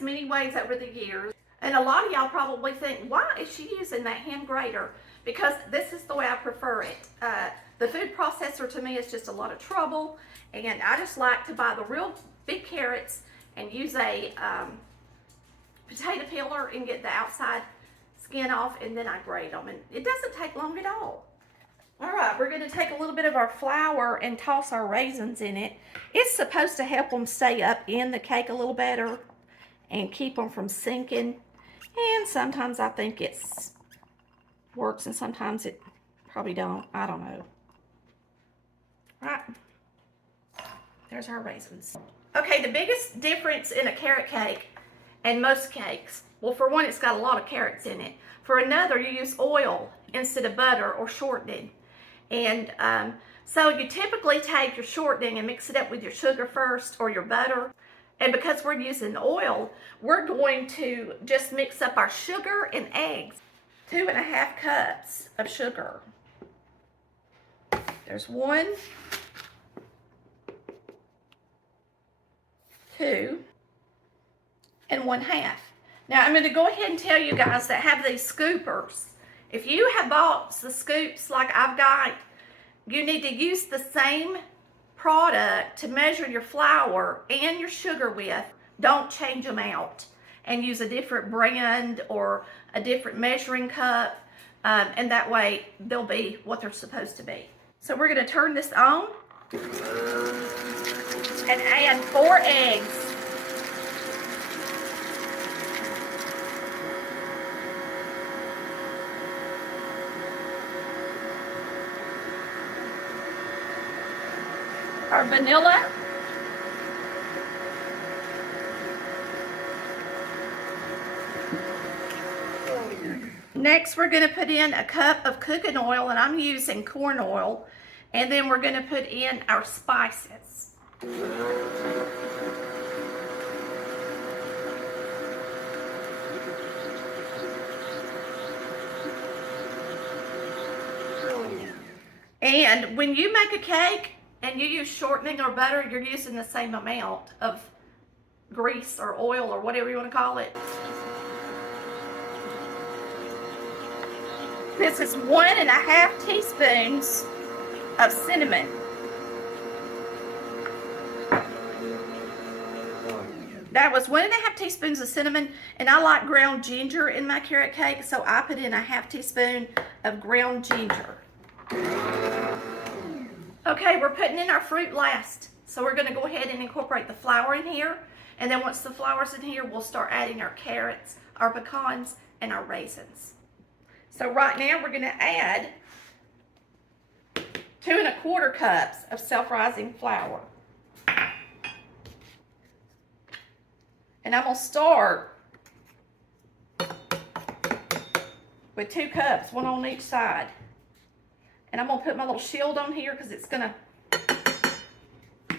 this many ways over the years, and a lot of y'all probably think, why is she using that hand grater? Because this is the way I prefer it. The food processor to me is just a lot of trouble, and I just like to buy the real big carrots and use a potato peeler and get the outside skin off, and then I grate them, and it doesn't take long at all. All right, we're going to take a little bit of our flour and toss our raisins in it. It's supposed to help them stay up in the cake a little better and keep them from sinking. And sometimes I think it works and sometimes it probably don't. I don't know. Right. There's our raisins. Okay, the biggest difference in a carrot cake and most cakes, well, for one, it's got a lot of carrots in it. For another, you use oil instead of butter or shortening. And so you typically take your shortening and mix it up with your sugar first or your butter. And because we're using oil, we're going to just mix up our sugar and eggs. 2.5 cups of sugar. There's 1, 2, and 1/2. Now I'm going to go ahead and tell you guys that have these scoopers. If you have bought the scoops like I've got, you need to use the same product to measure your flour and your sugar with. Don't change them out and use a different brand or a different measuring cup, and that way they'll be what they're supposed to be. So we're going to turn this on and add 4 eggs. Our vanilla. Next, we're going to put in a cup of cooking oil, and I'm using corn oil. And then we're going to put in our spices. And when you make a cake and you use shortening or butter, you're using the same amount of grease or oil or whatever you want to call it. This is 1.5 teaspoons of cinnamon. That was 1.5 teaspoons of cinnamon, and I like ground ginger in my carrot cake, so I put in 1/2 teaspoon of ground ginger. Okay, we're putting in our fruit last. So we're going to go ahead and incorporate the flour in here, and then once the flour's in here, we'll start adding our carrots, our pecans, and our raisins. So right now we're going to add 2¼ cups of self-rising flour. And I'm going to start with 2 cups, 1 on each side. And I'm going to put my little shield on here because it's going to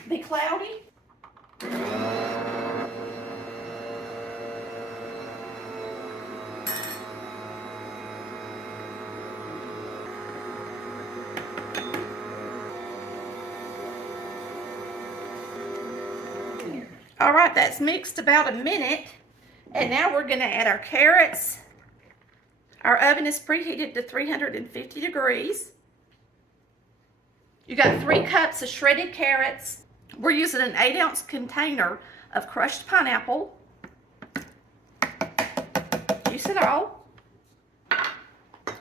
be cloudy. All right, that's mixed about a minute. And now we're going to add our carrots. Our oven is preheated to 350 degrees. You got 3 cups of shredded carrots. We're using an 8-ounce container of crushed pineapple. Use it all.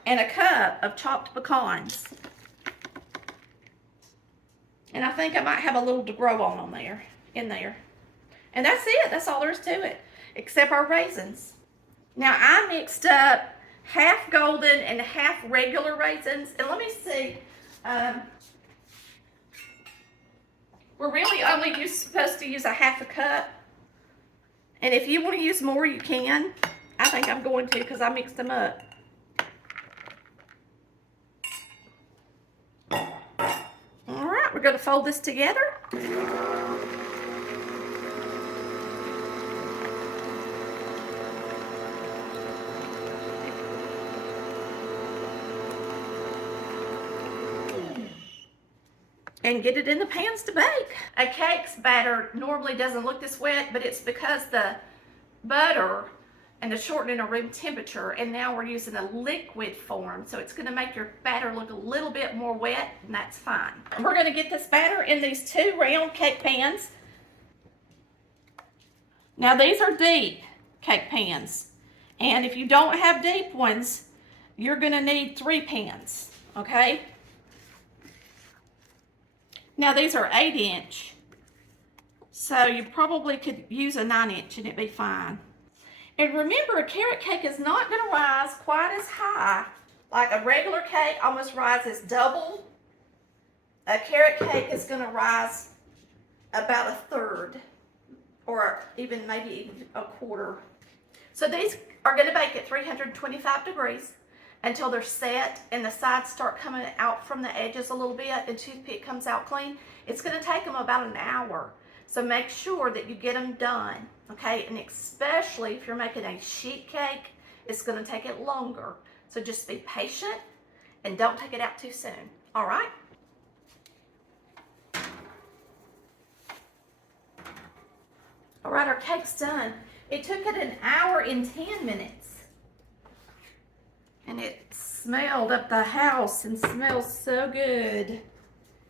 And a cup of chopped pecans. And I think I might have a little to grow on there, in there. And that's it. That's all there is to it, except our raisins. Now I mixed up half golden and half regular raisins. And let me see. We're really only supposed to use 1/2 cup. And if you want to use more, you can. I think I'm going to because I mixed them up. All right, we're going to fold this together. And get it in the pans to bake. A cake's batter normally doesn't look this wet, but it's because the butter and the shortening of room temperature, and now we're using a liquid form, so it's going to make your batter look a little bit more wet, and that's fine. We're going to get this batter in these 2 round cake pans. Now these are deep cake pans, and if you don't have deep ones, you're going to need 3 pans, okay? Now these are 8-inch, so you probably could use a 9-inch and it'd be fine. And remember, a carrot cake is not going to rise quite as high. Like a regular cake almost rises double. A carrot cake is going to rise about 1/3, or even maybe even 1/4. So these are going to bake at 325 degrees until they're set and the sides start coming out from the edges a little bit and toothpick comes out clean. It's going to take them about an hour. So make sure that you get them done, okay? And especially if you're making a sheet cake, it's going to take it longer. So just be patient and don't take it out too soon, all right? All right, our cake's done. It took it 1 hour and 10 minutes. And it smelled up the house and smells so good.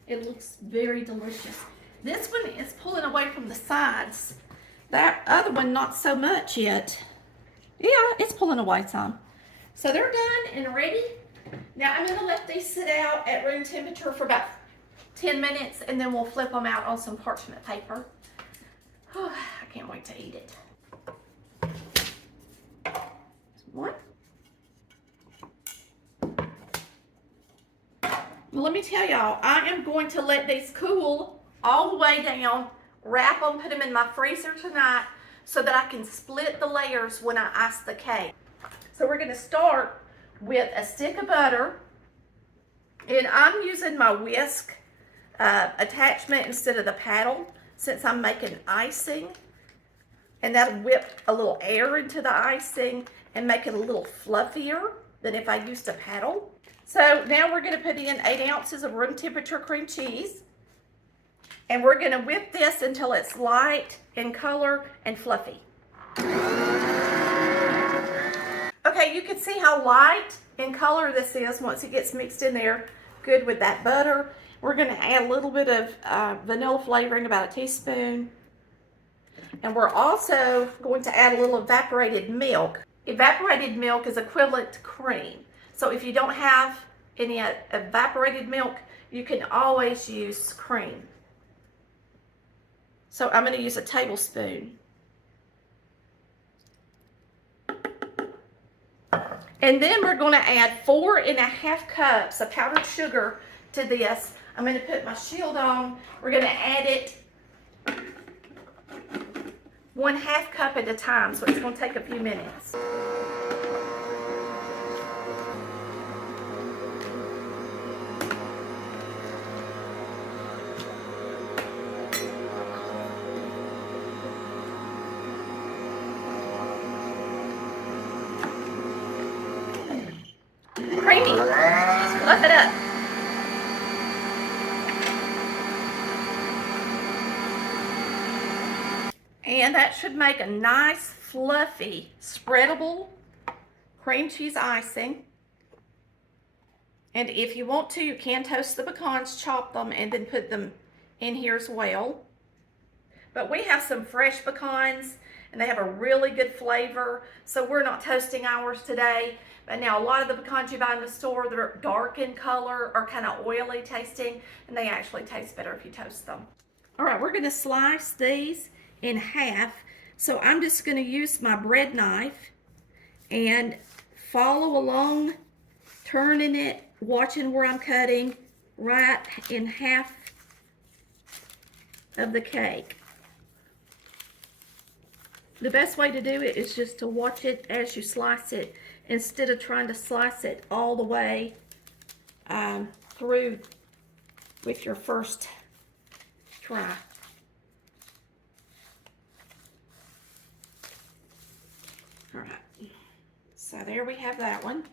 It looks very delicious. This one is pulling away from the sides. That other one, not so much yet. Yeah, it's pulling away some. So they're done and ready. Now I'm gonna let these sit out at room temperature for about 10 minutes, and then we'll flip them out on some parchment paper. Oh, I can't wait to eat it. One. Well, let me tell y'all, I am going to let these cool all the way down, wrap them, put them in my freezer tonight so that I can split the layers when I ice the cake. So we're going to start with a stick of butter, and I'm using my whisk attachment instead of the paddle since I'm making icing, and that'll whip a little air into the icing and make it a little fluffier than if I used a paddle. So now we're going to put in 8 ounces of room temperature cream cheese. And we're going to whip this until it's light in color and fluffy. Okay, you can see how light in color this is once it gets mixed in there good with that butter. We're going to add a little bit of vanilla flavoring, about a teaspoon. And we're also going to add a little evaporated milk. Evaporated milk is equivalent to cream. So if you don't have any evaporated milk, you can always use cream. So I'm going to use a tablespoon. And then we're going to add 4½ cups of powdered sugar to this. I'm going to put my shield on. We're going to add it 1/2 cup at a time, so it's going to take a few minutes. Creamy. Fluff it up. And that should make a nice, fluffy, spreadable cream cheese icing. And if you want to, you can toast the pecans, chop them, and then put them in here as well. But we have some fresh pecans, and they have a really good flavor, so we're not toasting ours today. But now a lot of the pecans you buy in the store, they're dark in color or kind of oily tasting, and they actually taste better if you toast them. All right, we're going to slice these in half. So I'm just going to use my bread knife and follow along, turning it, watching where I'm cutting, right in half of the cake. The best way to do it is just to watch it as you slice it instead of trying to slice it all the way through with your first try. All right, so there we have that one.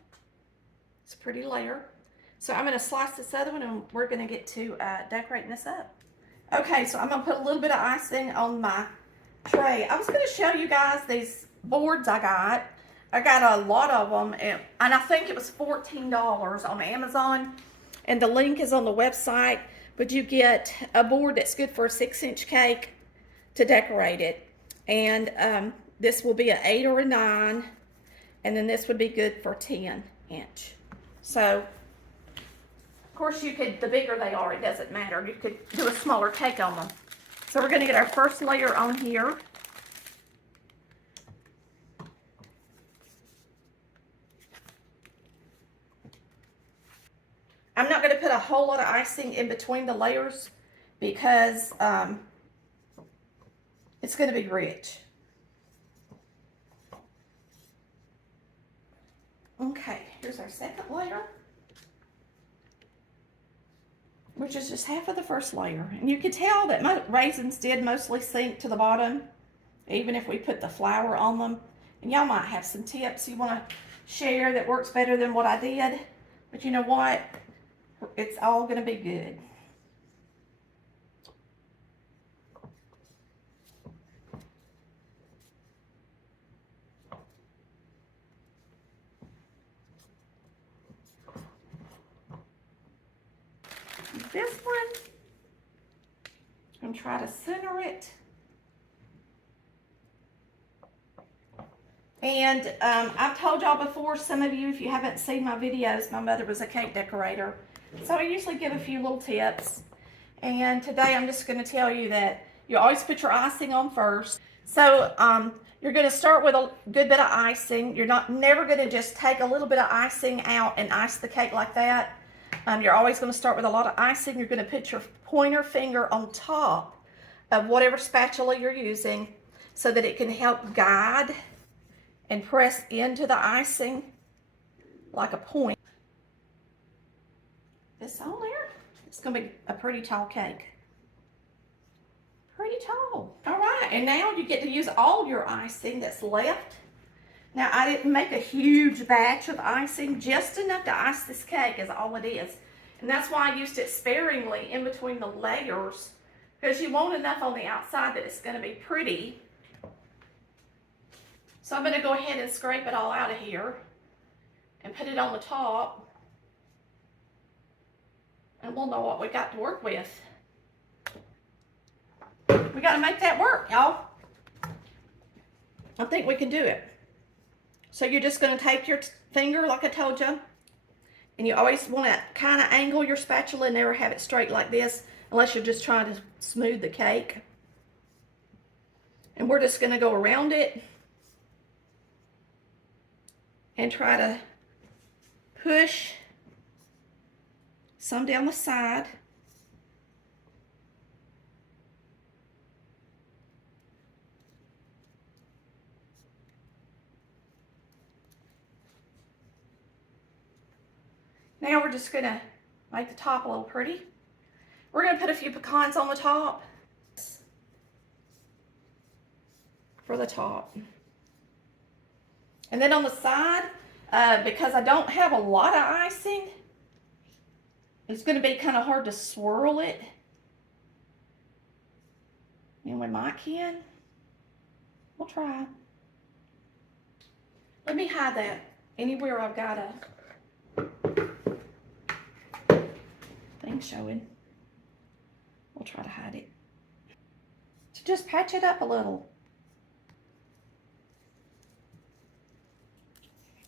It's a pretty layer. So I'm going to slice this other one, and we're going to get to decorating this up. Okay, so I'm going to put a little bit of icing on my tray. I was going to show you guys these boards I got. I got a lot of them, and I think it was $14 on Amazon, and the link is on the website. But you get a board that's good for a 6-inch cake to decorate it, and this will be an 8 or a 9, and then this would be good for 10-inch. So, of course, you could, the bigger they are, it doesn't matter. You could do a smaller cake on them. So we're going to get our first layer on here. I'm not going to put a whole lot of icing in between the layers because it's going to be rich. Okay, here's our second layer, which is just half of the first layer. And you can tell that my raisins did mostly sink to the bottom, even if we put the flour on them. And y'all might have some tips you want to share that works better than what I did. But you know what? It's all going to be good. This one, I'm going to try to center it. And I've told y'all before, some of you, if you haven't seen my videos, my mother was a cake decorator. So I usually give a few little tips. And today I'm just going to tell you that you always put your icing on first. So you're going to start with a good bit of icing. You're never going to just take a little bit of icing out and ice the cake like that. You're always going to start with a lot of icing. You're going to put your pointer finger on top of whatever spatula you're using so that it can help guide and press into the icing like a point. This on there, it's going to be a pretty tall cake. Pretty tall. All right, and now you get to use all your icing that's left. Now, I didn't make a huge batch of icing, just enough to ice this cake is all it is. And that's why I used it sparingly in between the layers, because you want enough on the outside that it's going to be pretty. So I'm going to go ahead and scrape it all out of here and put it on the top. And we'll know what we got to work with. We got to make that work, y'all. I think we can do it. So you're just going to take your finger, like I told you, and you always want to kind of angle your spatula and never have it straight like this unless you're just trying to smooth the cake. And we're just going to go around it and try to push some down the side. Now we're just going to make the top a little pretty. We're going to put a few pecans on the top for the top. And then on the side, because I don't have a lot of icing, it's going to be kind of hard to swirl it. And we might can. We'll try. Let me hide that anywhere I've got a thing showing. We'll try to hide it. So just patch it up a little.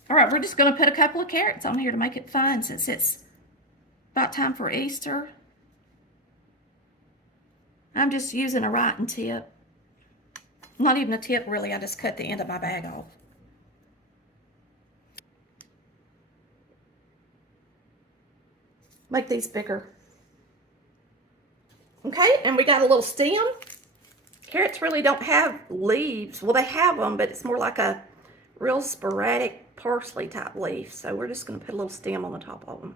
All right, we're just going to put a couple of carrots on here to make it fun since it's about time for Easter. I'm just using a writing tip. Not even a tip, really. I just cut the end of my bag off. Make these bigger. Okay, and we got a little stem. Carrots really don't have leaves. Well, they have them, but it's more like a real sporadic parsley type leaf. So we're just going to put a little stem on the top of them.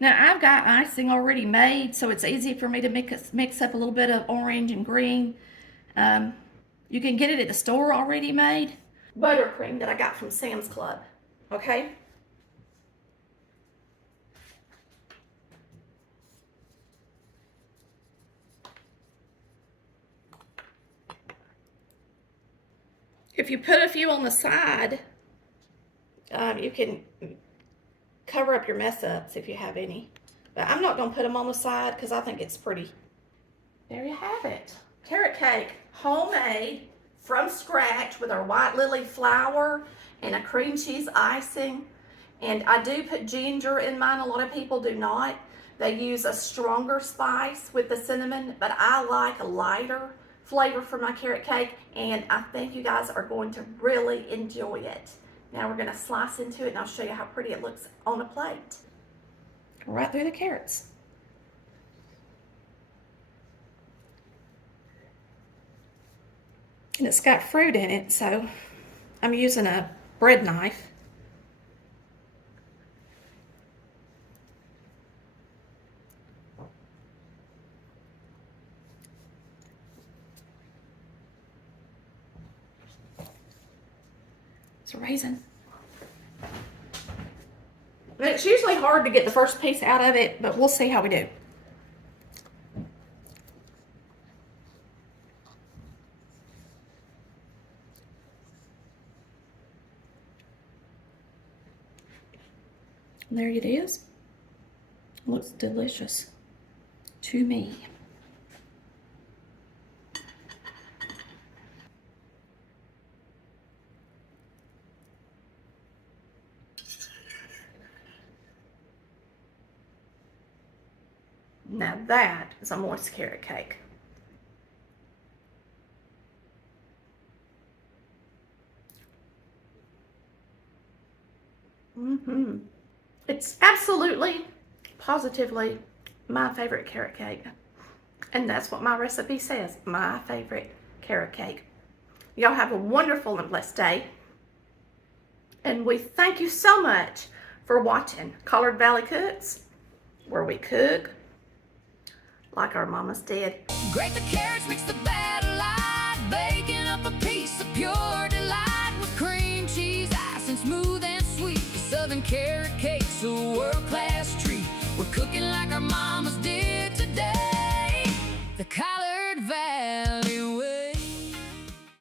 Now I've got icing already made, so it's easy for me to mix up a little bit of orange and green. You can get it at the store already made. Buttercream that I got from Sam's Club, okay? If you put a few on the side, you can cover up your mess ups if you have any. But I'm not going to put them on the side because I think it's pretty. There you have it. Carrot cake, homemade, from scratch with our white lily flour and a cream cheese icing. And I do put ginger in mine. A lot of people do not. They use a stronger spice with the cinnamon, but I like a lighter flavor for my carrot cake, and I think you guys are going to really enjoy it. Now we're going to slice into it, and I'll show you how pretty it looks on a plate. Right through the carrots. And it's got fruit in it, so I'm using a bread knife. It's a raisin. And it's usually hard to get the first piece out of it, but we'll see how we do. And there it is. Looks delicious to me. Now that is a moist carrot cake. It's absolutely, positively my favorite carrot cake. And that's what my recipe says, my favorite carrot cake. Y'all have a wonderful and blessed day. And we thank you so much for watching Collard Valley Cooks, where we cook like our mamas did. Grate the carrots, mix the batter light, baking up a piece of pure delight with cream cheese, icing, smooth and sweet. Southern carrot cake's a world-class treat. We're cooking